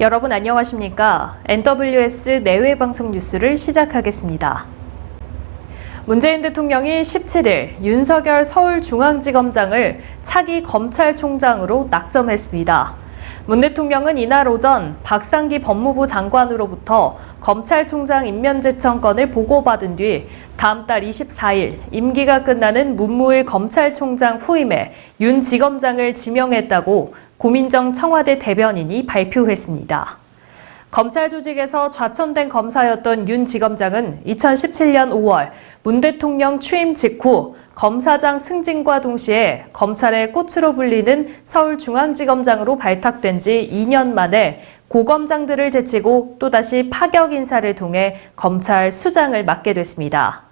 여러분 안녕하십니까? NWS 내외 방송 뉴스를 시작하겠습니다. 문재인 대통령이 17일 윤석열 서울중앙지검장을 차기 검찰총장으로 낙점했습니다. 문 대통령은 이날 오전 박상기 법무부 장관으로부터 검찰총장 임면제청권을 보고받은 뒤 다음 달 24일 임기가 끝나는 문무일 검찰총장 후임에 윤 지검장을 지명했다고 고민정 청와대 대변인이 발표했습니다. 검찰 조직에서 좌천된 검사였던 윤 지검장은 2017년 5월 문 대통령 취임 직후 검사장 승진과 동시에 검찰의 꽃으로 불리는 서울중앙지검장으로 발탁된 지 2년 만에 고검장들을 제치고 또다시 파격 인사를 통해 검찰 수장을 맡게 됐습니다.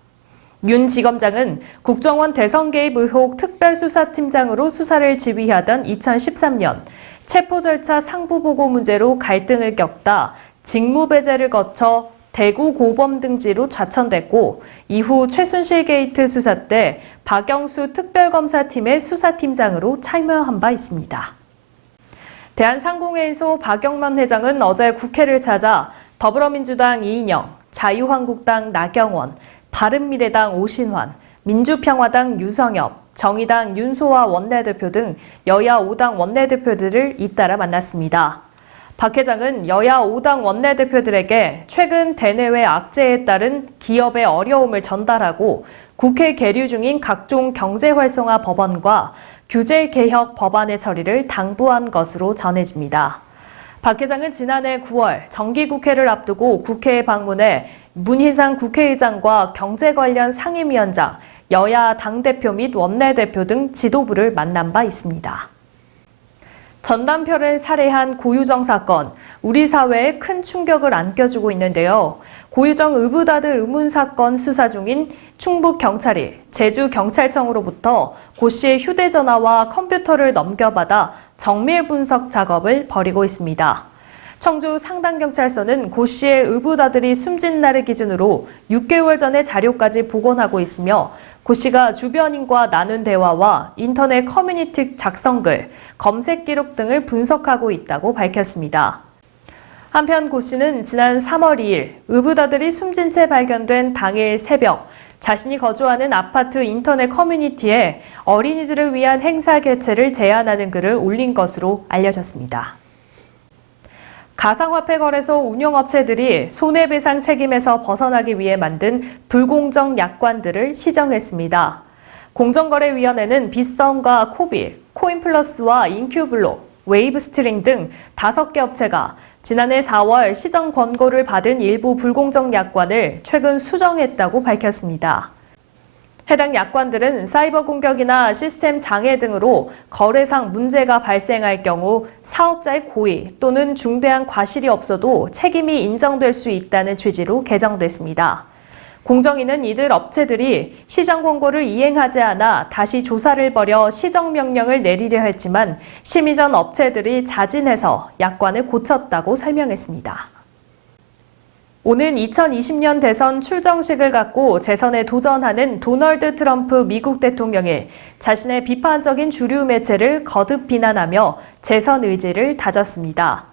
윤 지검장은 국정원 대선 개입 의혹 특별수사팀장으로 수사를 지휘하던 2013년 체포 절차 상부보고 문제로 갈등을 겪다 직무배제를 거쳐 대구 고범등지로 좌천됐고 이후 최순실 게이트 수사 때 박영수 특별검사팀의 수사팀장으로 참여한 바 있습니다. 대한상공회의소 박영만 회장은 어제 국회를 찾아 더불어민주당 이인영, 자유한국당 나경원, 바른미래당 오신환, 민주평화당 유성엽, 정의당 윤소아 원내대표 등 여야 5당 원내대표들을 잇따라 만났습니다. 박 회장은 여야 5당 원내대표들에게 최근 대내외 악재에 따른 기업의 어려움을 전달하고 국회 계류 중인 각종 경제활성화 법안과 규제개혁 법안의 처리를 당부한 것으로 전해집니다. 박 회장은 지난해 9월 정기국회를 앞두고 국회에 방문해 문희상 국회의장과 경제 관련 상임위원장, 여야 당대표 및 원내대표 등 지도부를 만난 바 있습니다. 전담표를 살해한 고유정 사건, 우리 사회에 큰 충격을 안겨주고 있는데요. 고유정 의붓아들 의문 사건 수사 중인 충북경찰이 제주경찰청으로부터 고 씨의 휴대전화와 컴퓨터를 넘겨받아 정밀 분석 작업을 벌이고 있습니다. 청주 상당경찰서는 고 씨의 의붓아들이 숨진 날을 기준으로 6개월 전의 자료까지 복원하고 있으며 고 씨가 주변인과 나눈 대화와 인터넷 커뮤니티 작성글, 검색 기록 등을 분석하고 있다고 밝혔습니다. 한편 고 씨는 지난 3월 2일 의붓아들이 숨진 채 발견된 당일 새벽 자신이 거주하는 아파트 인터넷 커뮤니티에 어린이들을 위한 행사 개최를 제안하는 글을 올린 것으로 알려졌습니다. 가상화폐 거래소 운영업체들이 손해배상 책임에서 벗어나기 위해 만든 불공정 약관들을 시정했습니다. 공정거래위원회는 빗썸과 코빌, 코인플러스와 인큐블록, 웨이브스트링 등 5개 업체가 지난해 4월 시정 권고를 받은 일부 불공정 약관을 최근 수정했다고 밝혔습니다. 해당 약관들은 사이버 공격이나 시스템 장애 등으로 거래상 문제가 발생할 경우 사업자의 고의 또는 중대한 과실이 없어도 책임이 인정될 수 있다는 취지로 개정됐습니다. 공정위는 이들 업체들이 시정 권고를 이행하지 않아 다시 조사를 벌여 시정 명령을 내리려 했지만 심의 전 업체들이 자진해서 약관을 고쳤다고 설명했습니다. 오는 2020년 대선 출정식을 갖고 재선에 도전하는 도널드 트럼프 미국 대통령이 자신의 비판적인 주류 매체를 거듭 비난하며 재선 의지를 다졌습니다.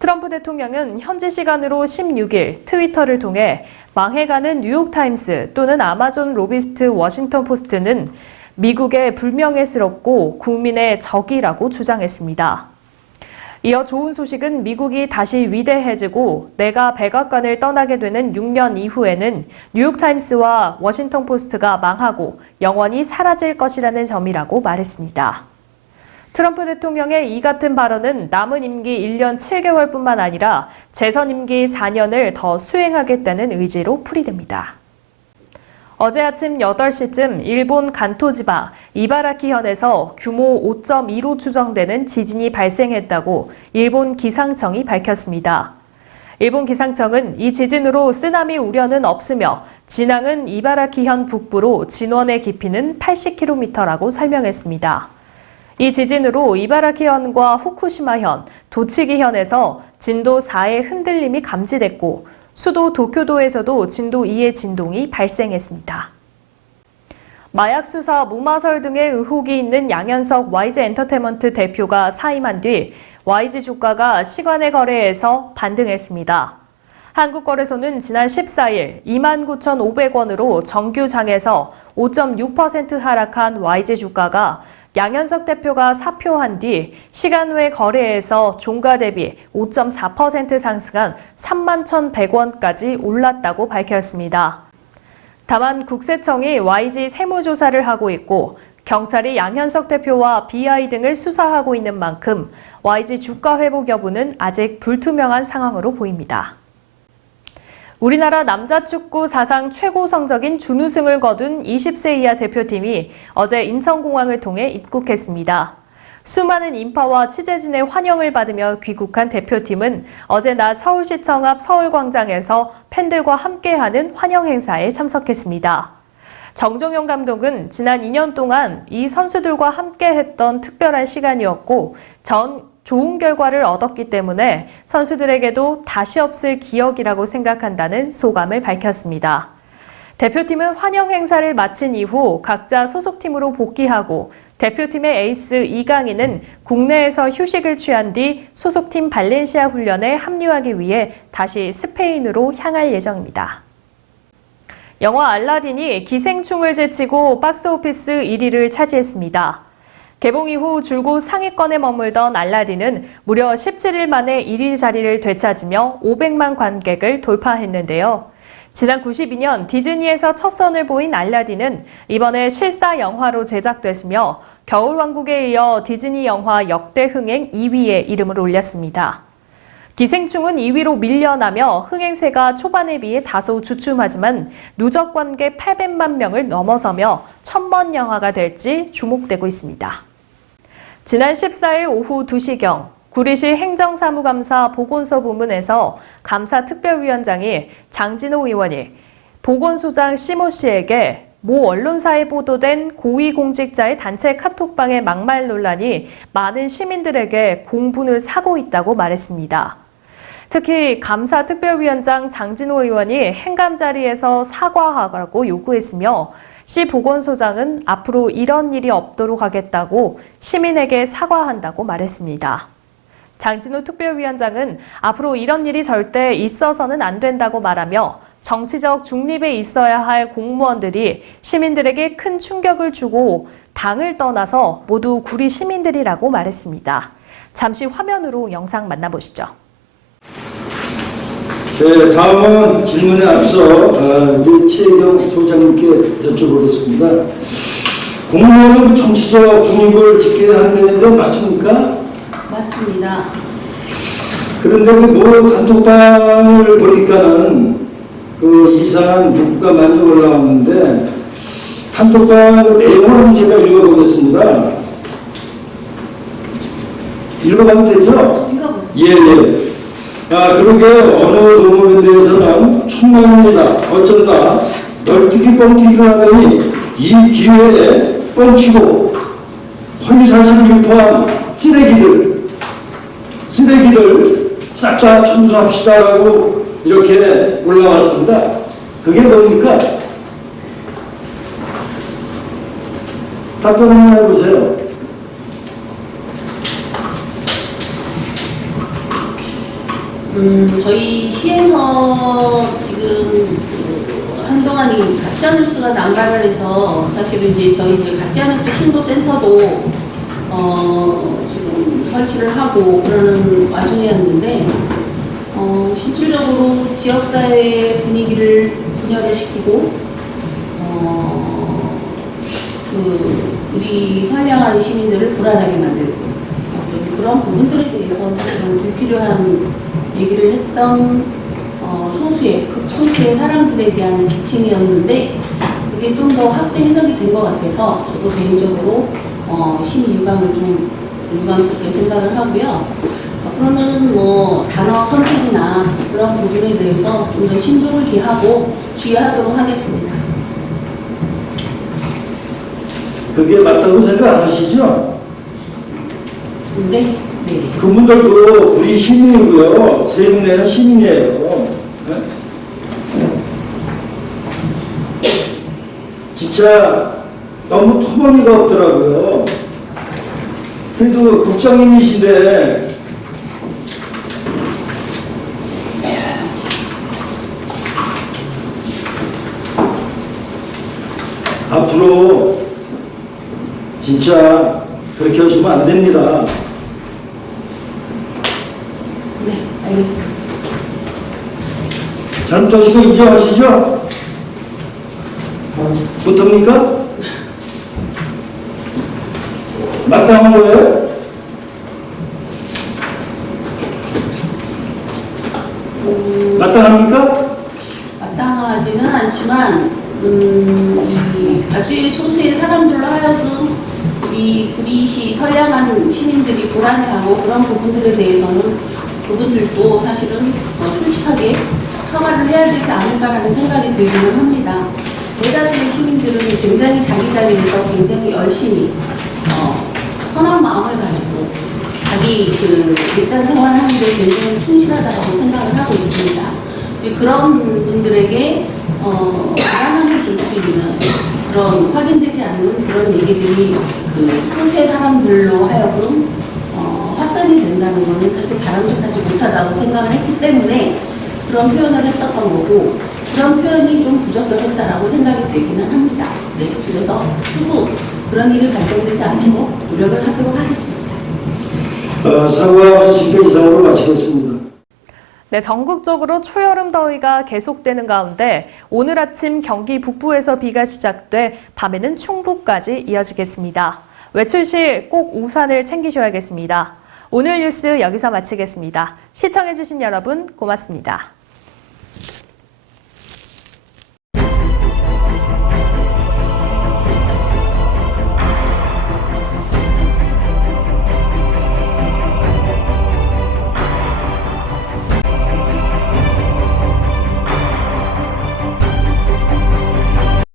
트럼프 대통령은 현지 시간으로 16일 트위터를 통해 망해가는 뉴욕타임스 또는 아마존 로비스트 워싱턴 포스트는 미국의 불명예스럽고 국민의 적이라고 주장했습니다. 이어 좋은 소식은 미국이 다시 위대해지고 내가 백악관을 떠나게 되는 6년 이후에는 뉴욕타임스와 워싱턴 포스트가 망하고 영원히 사라질 것이라는 점이라고 말했습니다. 트럼프 대통령의 이 같은 발언은 남은 임기 1년 7개월뿐만 아니라 재선 임기 4년을 더 수행하겠다는 의지로 풀이됩니다. 어제 아침 8시쯤 일본 간토지바 이바라키현에서 규모 5.2로 추정되는 지진이 발생했다고 일본 기상청이 밝혔습니다. 일본 기상청은 이 지진으로 쓰나미 우려는 없으며 진앙은 이바라키현 북부로 진원의 깊이는 80km라고 설명했습니다. 이 지진으로 이바라키현과 후쿠시마현, 도치기현에서 진도 4의 흔들림이 감지됐고 수도 도쿄도에서도 진도 2의 진동이 발생했습니다. 마약 수사, 무마설 등의 의혹이 있는 양현석 YG엔터테인먼트 대표가 사임한 뒤 YG 주가가 시간의 거래에서 반등했습니다. 한국거래소는 지난 14일 29,500원으로 정규장에서 5.6% 하락한 YG 주가가 양현석 대표가 사표한 뒤 시간 외 거래에서 종가 대비 5.4% 상승한 31,100원까지 올랐다고 밝혔습니다. 다만 국세청이 YG 세무조사를 하고 있고 경찰이 양현석 대표와 BI 등을 수사하고 있는 만큼 YG 주가 회복 여부는 아직 불투명한 상황으로 보입니다. 우리나라 남자 축구 사상 최고 성적인 준우승을 거둔 20세 이하 대표팀이 어제 인천공항을 통해 입국했습니다. 수많은 인파와 취재진의 환영을 받으며 귀국한 대표팀은 어제 낮 서울시청 앞 서울광장에서 팬들과 함께하는 환영 행사에 참석했습니다. 정종용 감독은 지난 2년 동안 이 선수들과 함께했던 특별한 시간이었고 좋은 결과를 얻었기 때문에 선수들에게도 다시 없을 기억이라고 생각한다는 소감을 밝혔습니다. 대표팀은 환영 행사를 마친 이후 각자 소속팀으로 복귀하고 대표팀의 에이스 이강인은 국내에서 휴식을 취한 뒤 소속팀 발렌시아 훈련에 합류하기 위해 다시 스페인으로 향할 예정입니다. 영화 알라딘이 기생충을 제치고 박스오피스 1위를 차지했습니다. 개봉 이후 줄곧 상위권에 머물던 알라딘은 무려 17일 만에 1위 자리를 되찾으며 500만 관객을 돌파했는데요. 지난 92년 디즈니에서 첫 선을 보인 알라딘은 이번에 실사 영화로 제작됐으며 겨울왕국에 이어 디즈니 영화 역대 흥행 2위에 이름을 올렸습니다. 기생충은 2위로 밀려나며 흥행세가 초반에 비해 다소 주춤하지만 누적 관객 800만 명을 넘어서며 1000번 영화가 될지 주목되고 있습니다. 지난 14일 오후 2시경 구리시 행정사무감사 보건소 부문에서 감사특별위원장이 장진호 의원이 보건소장 시모 씨에게 모 언론사에 보도된 고위공직자의 단체 카톡방의 막말 논란이 많은 시민들에게 공분을 사고 있다고 말했습니다. 특히 감사특별위원장 장진호 의원이 행감 자리에서 사과하라고 요구했으며 시 보건소장은 앞으로 이런 일이 없도록 하겠다고 시민에게 사과한다고 말했습니다. 장진호 특별위원장은 앞으로 이런 일이 절대 있어서는 안 된다고 말하며 정치적 중립에 있어야 할 공무원들이 시민들에게 큰 충격을 주고 당을 떠나서 모두 구리 시민들이라고 말했습니다. 잠시 화면으로 영상 만나보시죠. 네, 다음은 질문에 앞서 최혜경 소장님께 여쭤보겠습니다. 공무원은 정치적 중립을 지켜야 한다는 건 맞습니까? 맞습니다. 그런데 그 단톡방을 보니까는 그 이상한 문구가 많이 올라왔는데 단톡방 내용을 제가 읽어보겠습니다. 읽어봐도 되죠? 읽어보세요. 예. 그러게 어느 노무현대에서는 천만입니다. 어쩐다 널뛰기 뻥튀기를 하더니 이 기회에 뻥치고 허위사실을 유포한 쓰레기들 싹 다 청소합시다라고 이렇게 올라왔습니다. 그게 뭡니까? 답변 한번 해보세요. 저희 시에서 지금 한동안 이 가짜뉴스가 난발을 해서 사실은 이제 저희 가짜뉴스 신고센터도 지금 설치를 하고 그러는 와중이었는데 실질적으로 지역사회의 분위기를 분열을 시키고 우리 선량한 시민들을 불안하게 만들고 그런 부분들에 대해서 좀 불필요한 얘기를 했던 극소수의 사람들에 대한 지칭이었는데 그게 좀 더 확대 해석이 된 것 같아서 저도 개인적으로 심히 유감스럽게 생각을 하고요. 앞으로는 단어 선택이나 그런 부분에 대해서 좀 더 신중을 기하고 주의하도록 하겠습니다. 그게 맞다고 생각 안 하시죠? 네. 그분들도 우리 시민이고요. 세금 내는 시민이에요. 네? 진짜 너무 터무니가 없더라고요. 그래도 국장님이신데 앞으로 진짜 그렇게 하시면 안 됩니다. 네, 알겠습니다. 잘못하시고 인정하시죠? 어떻습니까? 마땅한 거예요? 마땅합니까? 마땅하지는 않지만 이 아주 소수의 사람들로 하여금 우리 구리시 선량한 시민들이 불안해하고 그런 부분들에 대해서는 그분들도 사실은 솔직하게 사과를 해야 되지 않을까라는 생각이 들기는 합니다. 대다수의 시민들은 굉장히 자기 자리에서 굉장히 열심히 선한 마음을 가지고 자기 그 일상생활을 하는데 굉장히 충실하다고 생각을 하고 있습니다. 이제 그런 분들에게 불안함을 줄 수 있는 그런 확인되지 않는 그런 얘기들이 그 소수의 사람들로 하여금 확산이 된다는 것은 그렇게 바람직하지 못하다고 생각을 했기 때문에 그런 표현을 했었던 거고 그런 표현이 좀 부적절했다라고 생각이 되기는 합니다. 네, 그래서 추후 그런 일이 발생되지 않도록 노력을 하도록 하겠습니다. 사과 10회 이상으로 마치겠습니다. 네, 전국적으로 초여름 더위가 계속되는 가운데 오늘 아침 경기 북부에서 비가 시작돼 밤에는 충북까지 이어지겠습니다. 외출 시 꼭 우산을 챙기셔야겠습니다. 오늘 뉴스 여기서 마치겠습니다. 시청해주신 여러분 고맙습니다.